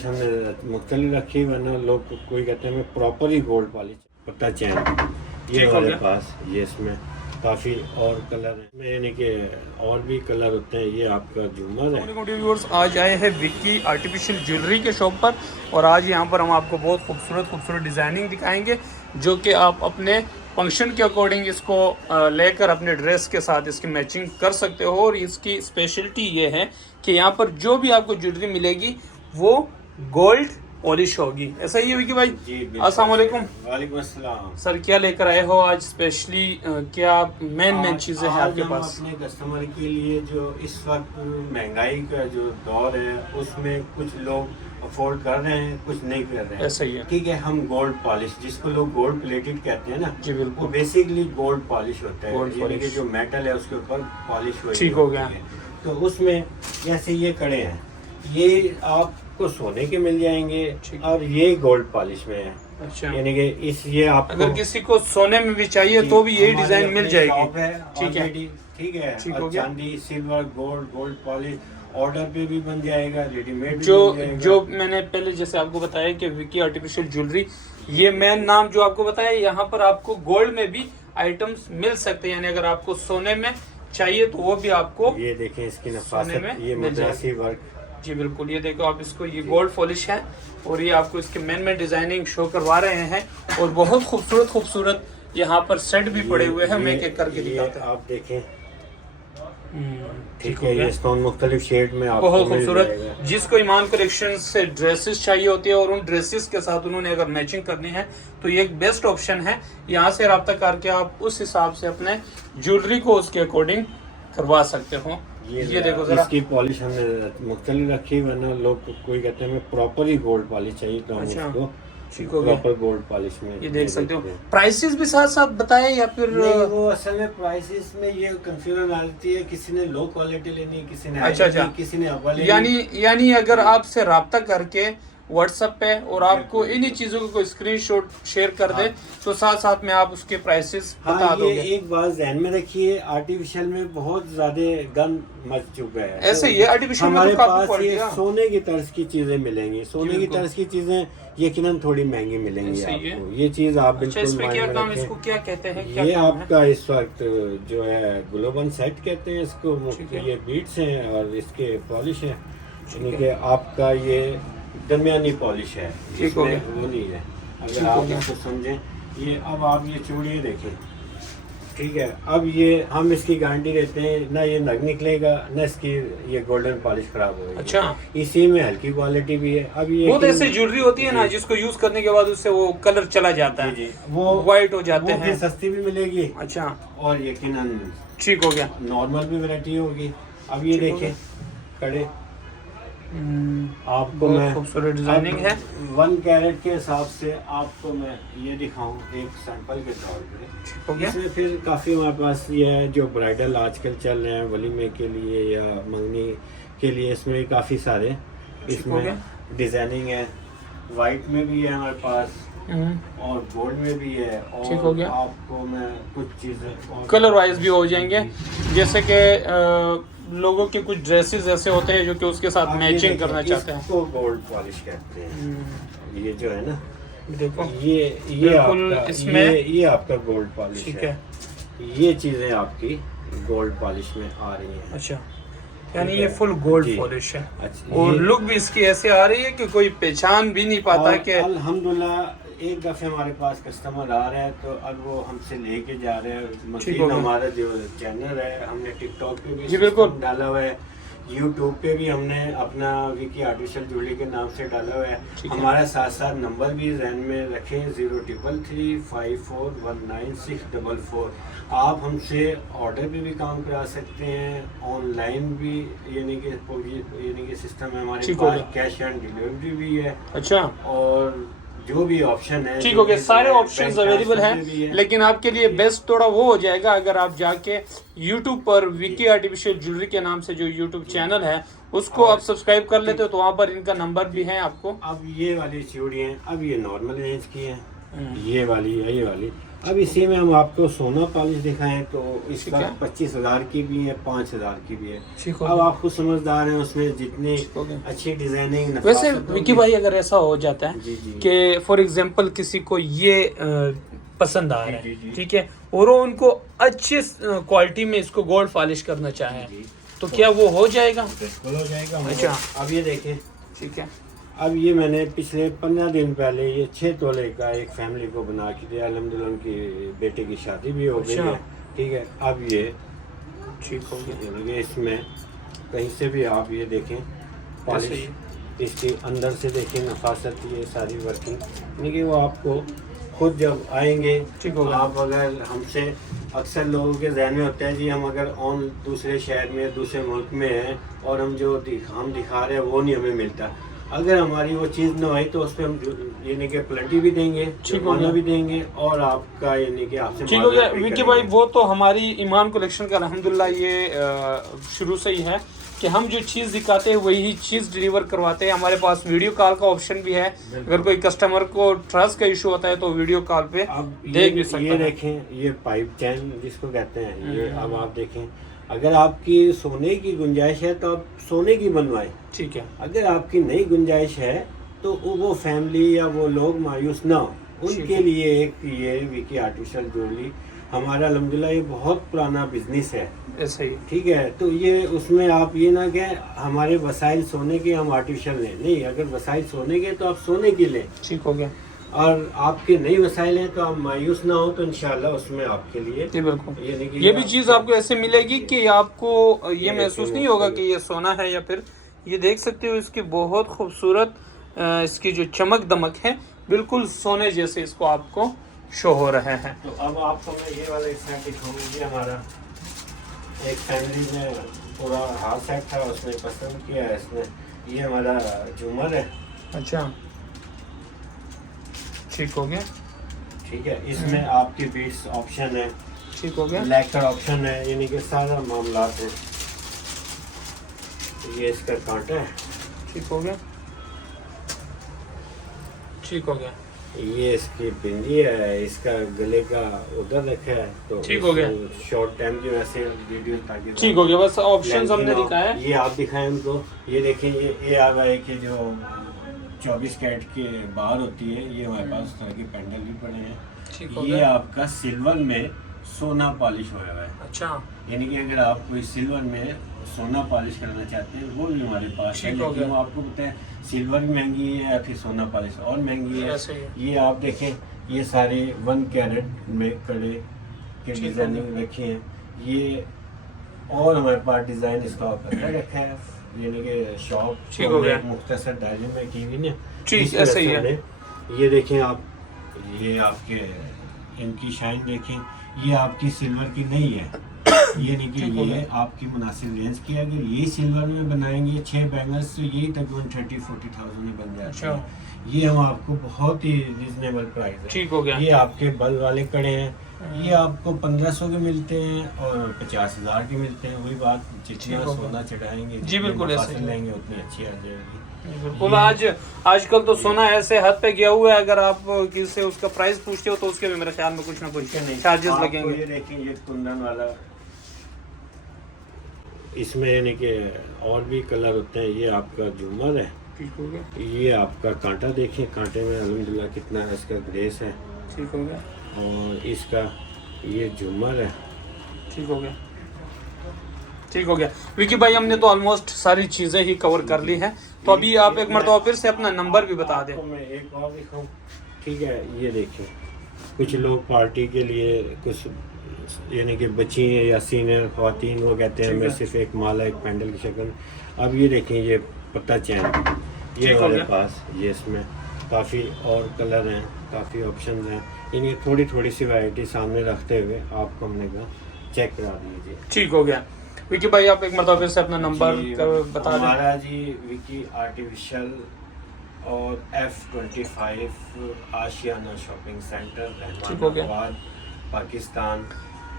हमने मुख्तलिफ रखी, वरना लोग कोई कहते हैं मैं प्रॉपर ही गोल्ड पॉलिश पट्टा चैन ये हमारे पास, ये इसमें काफ़ी और कलर है, यानी कि और भी कलर होते हैं। ये आपका झूमर है। व्यूअर्स आज आए हैं विक्की आर्टिफिशियल ज्वेलरी के शॉप पर, और आज यहाँ पर हम आपको बहुत खूबसूरत डिज़ाइनिंग दिखाएंगे जो कि आप अपने फंक्शन के अकॉर्डिंग इसको लेकर अपने ड्रेस के साथ इसकी मैचिंग कर सकते हो। और इसकी स्पेशलिटी ये है कि यहाँ पर जो भी आपको ज्वेलरी मिलेगी वो गोल्ड पॉलिश होगी। ऐसा ही है विकी भाई? जी, अस्सलाम वालेकुम। वालेकुम अस्सलाम। सर क्या लेकर आए हो आज स्पेशली, क्या मेन चीज़ें हैं आपके पास? अपने कस्टमर के लिए जो इस वक्त महंगाई का जो दौर है उसमें कुछ लोग अफोर्ड कर रहे हैं, कुछ नहीं कर रहे हैं। ऐसा ही है, ठीक है। हम गोल्ड पॉलिश, जिसको लोग गोल्ड प्लेटेड कहते हैं ना, जी बिल्कुल, वो बेसिकली गोल्ड पॉलिश होता है। गोल्ड यानी कि पॉलिश जो मेटल है उसके ऊपर पॉलिश हुई ठीक हो गया। तो उसमें जैसे ये कड़े हैं, ये आपको सोने के मिल जाएंगे और ये गोल्ड पॉलिश में है। अच्छा, यानी कि इस ये आपको अगर किसी को सोने में भी चाहिए तो भी यही डिजाइन मिल जाएगी। ठीक है, ठीक है। ठीक हो और गया। चांदी, सिल्वर, गोल्ड पॉलिश ऑर्डर पे भी बन जाएगा, रेडीमेड भी जो बन जाएगा। जो मैंने पहले जैसे आपको बताया कि विकी आर्टिफिशियल ज्वेलरी, ये मेन नाम जो आपको बताया, यहाँ पर आपको गोल्ड में भी आइटम्स मिल सकते हैं। यानी अगर आपको सोने में चाहिए तो वो भी आपको ये देखें इसकी सोने नफासत, में ये मिल मद्रासी वर्क। जी बिल्कुल, ये देखो आप इसको, ये गोल्ड पॉलिश है और ये आपको इसके मेन डिजाइनिंग शो करवा रहे हैं। और बहुत खूबसूरत यहाँ पर सेट भी पड़े हुए हैं, मैं एक एक करके दिखाते हैं। आप देखें, ठीक ठीक हो है। गया, ये स्टोन मुख्तलिफ शेड में आपको बहुत मिल खूबसूरत। जाएगा। जिसको ईमान कलेक्शन से ड्रेसेस चाहिए होती है और उन ड्रेसेस के साथ उन्होंने अगर मैचिंग करनी है तो ये एक बेस्ट ऑप्शन है। यहाँ से रब्ता करके आप उस हिसाब से अपने ज्वेलरी को उसके अकॉर्डिंग करवा सकते हो। ये देखो जरा, इसकी पॉलिश हमने मुख्तलिफ रखी, वरना लोग कोई कहते हैं मैं प्रॉपर ही गोल्ड पॉलिश चाहिए, तो हम अच्छा, उसको ठीक हो गया। प्रॉपर गोल्ड पॉलिश में ये देख सकते हो। देते हैं। प्राइसेस भी साथ साथ बताए या फिर नहीं, वो असल में प्राइसेस में ये कंफ्यूजन आती है, किसी ने लो क्वालिटी लेनी है, किसी ने अच्छा, हाई लेनी, किसी ने अव्वल लेनी। यानी अगर आपसे रब्ता करके व्हाट्सएप पे और आपको इन्हीं चीजों को कोई स्क्रीनशॉट शेयर कर दे तो साथ साथ में आप उसके प्राइसेस बता हाँ, दोगे। ये एक बात ध्यान में रखिए, आर्टिफिशियल में बहुत ज्यादा गन मच चुका है। ऐसे ही है, आर्टिफिशियल में हमारे तो काफी पास क्वालिटी ये है। सोने की तर्ज की चीजें मिलेंगी, सोने की बिल्कुल। तर्ज की चीजें यकीनन थोड़ी महंगी मिलेंगी ऐसे ही है। आपको। ये चीज आप अच्छा, बिल्कुल इसमें क्या माइंड में काम, रखें। इसको क्या कहते हैं, क्या ये काम है? आपका इस वक्त जो है ग्लोबल सेट कहते हैं इसको, ठीक है। ये बीट्स हैं और इसके पॉलिश है, यानी है। कि आपका ये दरमियानी पॉलिश है, ठीक हो इसमें गया। वो नहीं है। ठीक अगर हो आप गया। इसको समझें, ये अब आप ये चूड़ियाँ देखें, ठीक है। अब ये हम इसकी गारंटी देते हैं, ना ये नग निकलेगा ना इसकी ये गोल्डन पॉलिश खराब होगी। अच्छा, इसी में हल्की क्वालिटी भी है। अब ये बहुत ऐसी ज्वेलरी होती है ना जिसको यूज करने के बाद उससे वो कलर चला जाता है, वो व्हाइट हो जाते वो फिर हैं। सस्ती भी मिलेगी अच्छा, और यकीनन ठीक हो गया। नॉर्मल भी वैरायटी होगी। अब ये ठीक हो देखें कड़े, आपको बहुत मैं खूबसूरत डिजाइनिंग है। 1 कैरेट के हिसाब से आपको मैं ये दिखाऊं एक सैंपल के तौर पे। ठीक हो गया। इसमें फिर काफ़ी हमारे पास ये है जो ब्राइडल आजकल चल रहे हैं, वलीमे के लिए या मंगनी के लिए, इसमें काफ़ी सारे हो इसमें गया। डिजाइनिंग है। वाइट में भी है हमारे पास और गोल्ड में भी है। और ठीक हो गया। आपको मैं कुछ चीज़ें कलर वाइज भी हो जाएंगे, जैसे कि लोगों के कुछ ड्रेसेस ऐसे होते हैं जो कि उसके साथ मैचिंग करना चाहते हैं। इसको गोल्ड पॉलिश कहते हैं। ये जो है ना, देखो ये बिल्कुल आपका इसमें ये आपका गोल्ड पॉलिश ठीक है। है। ये चीजें आपकी गोल्ड पॉलिश में आ रही हैं। अच्छा, यानी ये फुल गोल्ड पॉलिश है। अच्छा, और ये- लुक भी इसकी ऐसे आ रही है कि कोई पहचान भी नहीं पाता और कि अल्हम्दुलिल्लाह एक दफे हमारे पास कस्टमर आ रहे हैं तो अब वो हमसे लेके जा रहे हैं। ठीक मजीद हो गया। हमारा जो चैनल है, हमने टिकटॉक पे भी जी, बिल्कुल। system डाला हुआ है, यूट्यूब पे भी हमने अपना विकी आर्टिफिशियल ज्वेलरी के नाम से डाला हुआ है। ठीक है। हमारा साथ साथ नंबर भी जहन में रखें, 0333541964। आप हमसे ऑर्डर पे भी काम करा सकते हैं, ऑनलाइन भी, यानी कि सिस्टम है हमारे ठीक हो पास, गया। कैश ऑन डिलीवरी भी है। अच्छा, और जो भी ऑप्शन है, ठीक हो गया, सारे ऑप्शंस बैंक अवेलेबल ट्रांसफर भी हैं। लेकिन आपके लिए बेस्ट थोड़ा वो हो जाएगा अगर आप जाके YouTube पर विकी आर्टिफिशियल ज्वेलरी के नाम से जो YouTube चैनल है उसको आप सब्सक्राइब कर लेते हो तो वहाँ पर इनका नंबर भी है आपको। अब ये वाली चूड़ियाँ अब ये नॉर्मल रेंज की हैं, ये वाली है, ये वाली अब इसी में हम आपको सोना पॉलिश दिखाएं तो इसका ठीक है। 25,000 की भी है, 5,000 की भी है। ठीक हो अब गया। आप खुद समझदार हैं, उसमें जितनी हो गया। अच्छी डिजाइनिंग वैसे विकी भाई अगर ऐसा हो जाता है जी जी कि फॉर एग्जांपल किसी को ये पसंद आ रहा जी, है, जी। ठीक है, और वो उनको अच्छी क्वालिटी में इसको गोल्ड पॉलिश करना चाहे जी, तो क्या वो हो जाएगा? बिल्कुल हो जाएगा। अच्छा। अब ये देखें, ठीक है। अब ये मैंने पिछले 15 दिन पहले ये 6 तोले का एक फैमिली को बना के दिया। अल्हम्दुलिल्लाह उनकी बेटे की शादी भी हो गई अच्छा। है, ठीक है। अब ये ठीक हो गया। ये इसमें कहीं से भी आप ये देखें पॉलिश, ऐसे ही। इसके अंदर से देखें नफासत, ये सारी वर्किंग, यानी कि वो आपको खुद जब आएंगे, ठीक होगा। आप अगर हमसे, अक्सर लोगों के जहन में होता है जी हम अगर दूसरे शहर में दूसरे मुल्क में हैं और हम जो हम दिखा रहे हैं वो नहीं हमें मिलता। अगर हमारी वो चीज़ ना आई तो उस पर हम यानी कि प्लेंटी भी देंगे, जुर्माना भी देंगे और आपका यानी कि आपसे ठीक हो गया माजरत भी विकी करेंगे। भाई। वो तो हमारी ईमान कलेक्शन का अल्हम्दुलिल्लाह ये शुरू से ही है कि हम जो चीज़ दिखाते हैं वही चीज़ डिलीवर करवाते हैं। हमारे पास वीडियो कॉल का ऑप्शन भी है, अगर कोई कस्टमर को ट्रस्ट का इशू होता है तो वीडियो कॉल पे अब देख भी सकता ये है। देखें, ये पाइप चैन जिसको कहते हैं, ये अब आप देखें, अगर आपकी सोने की गुंजाइश है तो आप सोने की बनवाएं। ठीक है। अगर आपकी नई गुंजाइश है तो वो फैमिली या वो लोग मायूस ना हो, उनके लिए एक ये विकी आर्टिफिशियल ज्वेलरी हमारा अल्हम्दुलिल्लाह ये बहुत पुराना बिजनेस है, ऐसे ही। ठीक है। तो ये उसमें आप ये ना कहें हमारे वसाइल सोने के हम आर्टिफिशियल लें, नहीं, अगर वसाइल सोने के तो आप सोने की लें, ठीक हो गया। और आपके नई वसाइल हैं तो आप मायूस ना हो, तो इंशाल्लाह उसमें आपके लिए जी बिल्कुल। यानी कि ये भी चीज़ आपको ऐसे मिलेगी कि आपको ये ये महसूस देखिए नहीं होगा कि ये सोना है, या फिर ये देख सकते हो इसकी बहुत खूबसूरत इसकी जो चमक दमक है, बिल्कुल सोने जैसे इसको आपको शो हो रहे हैं। तो अब आपको मैं ये वाला एक सेट दिखाऊंगी। ये हमारा एक फैमिली में पूरा हाथ सेट था, उसने पसंद किया है इसने। ये हमारा झूमर है, अच्छा। ठीक हो गया। ठीक है। इसमें आपकी बीट्स ऑप्शन है, ठीक हो गया। लैकर ऑप्शन है, यानी कि सारा मामला है। ये इसका कांटा है, ठीक हो गया। ठीक हो गया। ये इसकी बिंदी है, इसका गले का उधर रखा है। तो ठीक हो गया। शॉर्ट टाइम की वैसे वीडियो ताकि ठीक हो गया। बस ऑप्शंस हमने दिखाया है। ये आप दिखाएं उनको। ये देखें, ये आ गया है कि जो 24 कैरेट के बाहर होती है, ये हमारे पास उस तरह के पेंडल भी पड़े हैं। ठीक हो ये गया। आपका सिल्वर में सोना पॉलिश हुआ है, अच्छा। यानी कि अगर आप कोई सिल्वर में सोना पॉलिश करना चाहते हैं वो भी हमारे पास है। ठीक हो लेकिन गया। वो आपको पता है सिल्वर भी महंगी है या फिर सोना पॉलिश और महंगी है। ऐसे ही। ये आप देखें, ये सारे 1 कैरेट में कड़े के ठीक हो डिजाइनिंग रखी हैं। ये और हमारे पास डिजाइन इसका अलग रखा है, यानी कि शॉप ठीक हो गया। मुख्तसर दायरे में की हुई ना। ठीक, जिसकी ऐसे ही वजह है। से हमने ये देखें आप, ये आपके इनकी शाइन देखें, ये आपकी सिल्वर की नहीं है, ये नहीं कि ठीक हो ये गया। आपकी मुनासिब रेंज की है। अगर यही सिल्वर में बनाएंगे 6 बैंगल्स तो यही तकरीबन 30-40,000 में बन जाते अच्छा। हैं। ये हम आपको बहुत ही रिजनेबल प्राइस है। ठीक हो गया। ये आपके बल वाले कड़े हैं, ये आपको 1500 के मिलते हैं और 50,000 के मिलते हैं। वही बात, जितना ठीक हो गया। सोना चढ़ाएंगे, जी, जितने बिल्कुल ऐसे मफासिल ही। लेंगे उतनी अच्छी आ जाएगी। बिल्कुल। आजकल तो सोना ऐसे हद पे गया हुआ है, अगर आप किसी से उसका प्राइस पूछते हो तो उसके भी मेरे ख्याल में कुछ ना कुछ चार्जेस आपको लगेंगे। ये देखें, ये कुंदन वाला, इसमें यानी कि और भी कलर होते हैं। ये आपका झूमर है, ठीक हो गया। ये आपका कांटा देखें, कांटे में अल्हम्दुलिल्लाह कितना इसका ग्रेस है। ठीक हो गया। और इसका ये झूमर है। ठीक हो गया। ठीक हो गया विकी भाई, हमने तो ऑलमोस्ट सारी चीज़ें ही कवर कर ली हैं। तो अभी आप एक मरतबा फिर से अपना नंबर भी बता दें। आपको मैं एक और दिखाऊं, ठीक है। ये देखिए, कुछ लोग पार्टी के लिए कुछ यानी कि बच्ची हैं या सीनियर ख्वातीन, वो कहते हैं ठीक मैं है। सिर्फ एक माला, एक पेंडल की शक्ल। अब ये देखें, ये पत्ता चैन, ये ठीक हो हमारे गया। पास, ये इसमें काफ़ी और कलर हैं, काफ़ी ऑप्शन हैं। इन्हें थोड़ी थोड़ी सी वैरायटी सामने रखते हुए आपको हमने कहा चेक करा दीजिए। ठीक हो गया विकी भाई, आप एक मरतबा फिर से अपना नंबर जी, बता दें। हमारा जी विकी आर्टिफिशियल और F25 आशियाना शॉपिंग सेंटर, ठीक हो गया। रहमानाबाद, पाकिस्तान,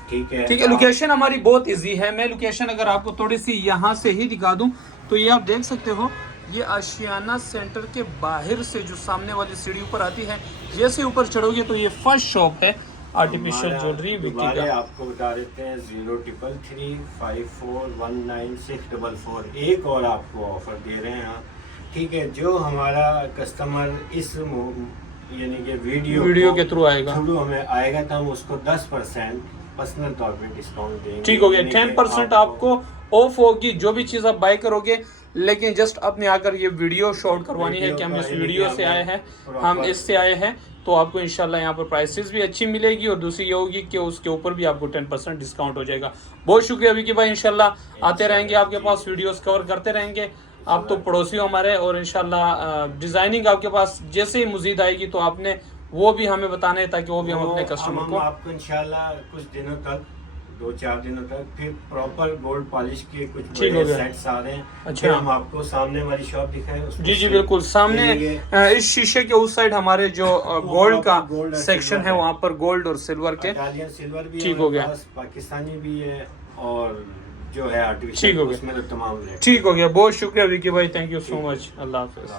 ठीक है। ठीक है। लोकेशन हमारी बहुत इजी है। मैं लोकेशन अगर आपको थोड़ी सी यहाँ से ही दिखा दूँ तो ये आप देख सकते हो, ये आशियाना सेंटर के बाहर से जो सामने वाली सीढ़ी ऊपर आती है, जैसे ऊपर चढ़ोगे तो ये फर्स्ट शॉप है आर्टिफिशियल ज्वेलरी विकी दोबारा का। आपको बता देते हैं 033354196444 एक और आपको ऑफर दे रहे हैं। ठीक है, जो हमारा कस्टमर इस यानी कि वीडियो के थ्रू आएगा हमें आएगा तो हम उसको 10% पर्सनल तौर पे डिस्काउंट देंगे। ठीक हो गया, 10% आपको ऑफ होगी जो भी चीज़ आप बाय करोगे। लेकिन जस्ट अपने आकर ये वीडियो शॉट करवानी है कि हम इस वीडियो से आए हैं, हम इससे आए हैं, तो आपको इंशाल्लाह यहाँ पर प्राइसेस भी अच्छी मिलेगी और दूसरी ये होगी कि उसके ऊपर भी आपको 10% डिस्काउंट हो जाएगा। बहुत शुक्रिया विकी भाई, इंशाल्लाह आते रहेंगे आपके पास, वीडियोस कवर करते रहेंगे। आप तो पड़ोसी हो हमारे, और इंशाल्लाह डिज़ाइनिंग आपके पास जैसे ही मज़ीद आएगी तो आपने वो भी हमें बताना है ताकि वो भी हम अपने कस्टमर को आपको इंशाल्लाह कुछ दिनों तक 2-4 दिनों तक फिर प्रॉपर गोल्ड पॉलिश के कुछ बड़े सेट्स आ रहे हैं। अच्छा, हम आपको सामने हमारी शॉप दिखाए। जी जी बिल्कुल, सामने इस शीशे के उस साइड हमारे जो गोल्ड का सेक्शन है वहाँ पर गोल्ड और सिल्वर के, इटालियन सिल्वर भी ठीक हो गया, पाकिस्तानी भी है और जो है आर्टिफिशियल, ठीक हो गया, उसमें तो तमाम ठीक हो गया। बहुत शुक्रिया विकी भाई, थैंक यू सो मच, अल्लाह हाफिज़।